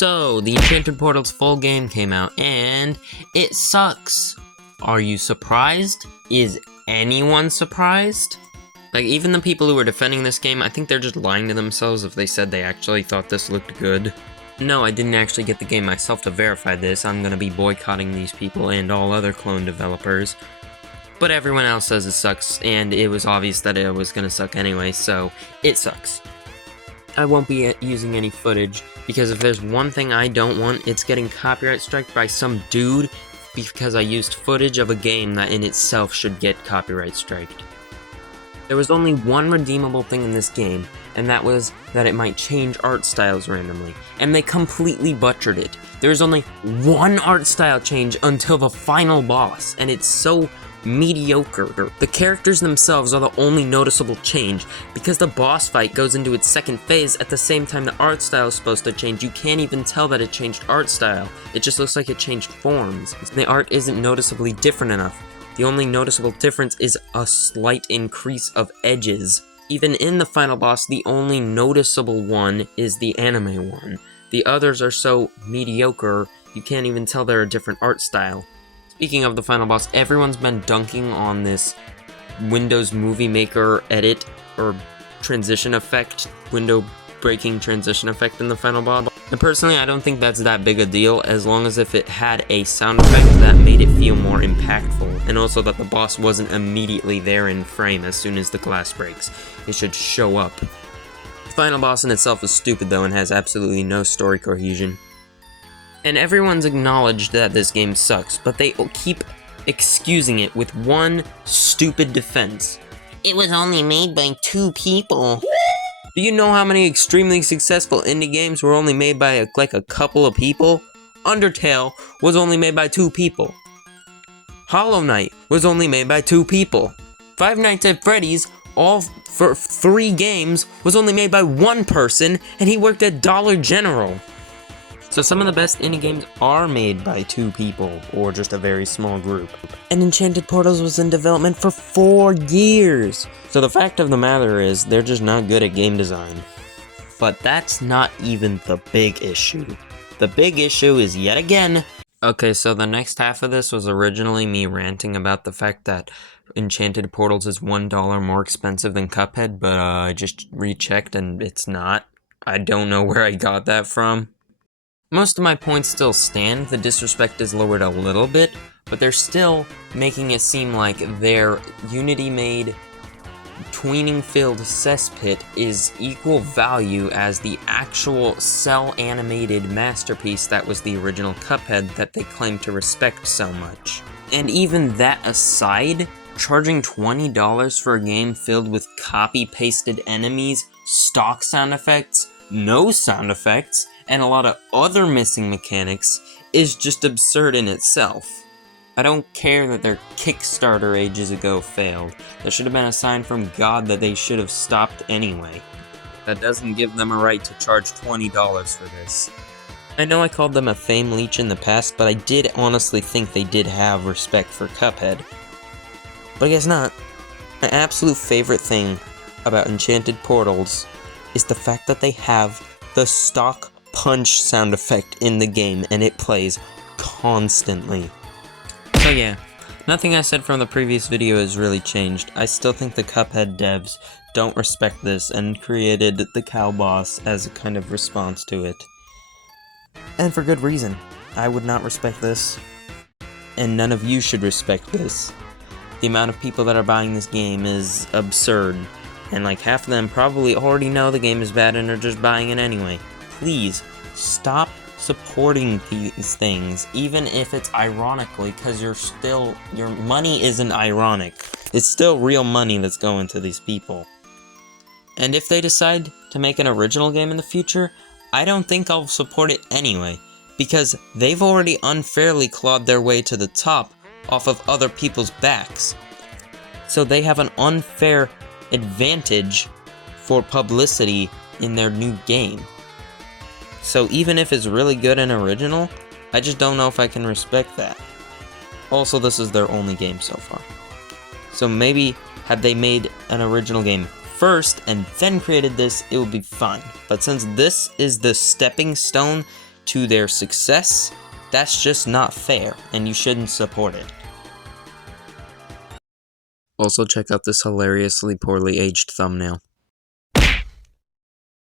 So, the Enchanted Portals full game came out, and it sucks. Are you surprised? Is anyone surprised? Like, even the people who were defending this game, I think they're just lying to themselves if they said they actually thought this looked good. No, I didn't actually get the game myself to verify this. I'm gonna be boycotting these people and all other clone developers. But everyone else says it sucks, and it was obvious that it was gonna suck anyway, so it sucks. I won't be using any footage, because if there's one thing I don't want, it's getting copyright striked by some dude because I used footage of a game that in itself should get copyright striked. There was only one redeemable thing in this game, and that was that it might change art styles randomly, and they completely butchered it. There's only one art style change until the final boss, and it's so mediocre. The characters themselves are the only noticeable change. Because the boss fight goes into its second phase at the same time the art style is supposed to change, you can't even tell that it changed art style. It just looks like it changed forms. The art isn't noticeably different enough. The only noticeable difference is a slight increase of edges. Even in the final boss, the only noticeable one is the anime one. The others are so mediocre, you can't even tell they're a different art style. Speaking of the final boss, everyone's been dunking on this Windows Movie Maker edit or transition effect, window breaking transition effect in the final boss. And personally, I don't think that's that big a deal, as long as if it had a sound effect that made it feel more impactful, and also that the boss wasn't immediately there in frame as soon as the glass breaks. It should show up. The final boss in itself is stupid though and has absolutely no story cohesion. And everyone's acknowledged that this game sucks, but they keep excusing it with one stupid defense. It was only made by 2 people. Do you know how many extremely successful indie games were only made by like a couple of people? Undertale was only made by 2 people. Hollow Knight was only made by 2 people. Five Nights at Freddy's, all for 3 games, was only made by 1 person, and he worked at Dollar General. So some of the best indie games are made by 2 people, or just a very small group. And Enchanted Portals was in development for 4 years! So the fact of the matter is, they're just not good at game design. But that's not even the big issue. The big issue is yet again... Okay, so the next half of this was originally me ranting about the fact that Enchanted Portals is $1 more expensive than Cuphead, but I just rechecked and it's not. I don't know where I got that from. Most of my points still stand. The disrespect is lowered a little bit, but they're still making it seem like their Unity-made, tweening-filled cesspit is equal value as the actual cel-animated masterpiece that was the original Cuphead that they claim to respect so much. And even that aside, charging $20 for a game filled with copy-pasted enemies, stock sound effects, no sound effects, and a lot of other missing mechanics is just absurd in itself. I don't care that their Kickstarter ages ago failed. That should have been a sign from God that they should have stopped anyway. That doesn't give them a right to charge $20 for this. I know I called them a fame leech in the past, but I did honestly think they did have respect for Cuphead. But I guess not. My absolute favorite thing about Enchanted Portals is the fact that they have the stock punch sound effect in the game, and it plays constantly. So yeah, nothing I said from the previous video has really changed. I still think the Cuphead devs don't respect this and created the cow boss as a kind of response to it. And for good reason. I would not respect this, and none of you should respect this. The amount of people that are buying this game is absurd, and like half of them probably already know the game is bad and are just buying it anyway. Please, stop supporting these things, even if it's ironically, because your money isn't ironic. It's still real money that's going to these people. And if they decide to make an original game in the future, I don't think I'll support it anyway, because they've already unfairly clawed their way to the top off of other people's backs. So they have an unfair advantage for publicity in their new game. So even if it's really good and original, I just don't know if I can respect that. Also, this is their only game so far. So maybe had they made an original game first and then created this, it would be fine. But since this is the stepping stone to their success, that's just not fair, and you shouldn't support it. Also check out this hilariously poorly aged thumbnail.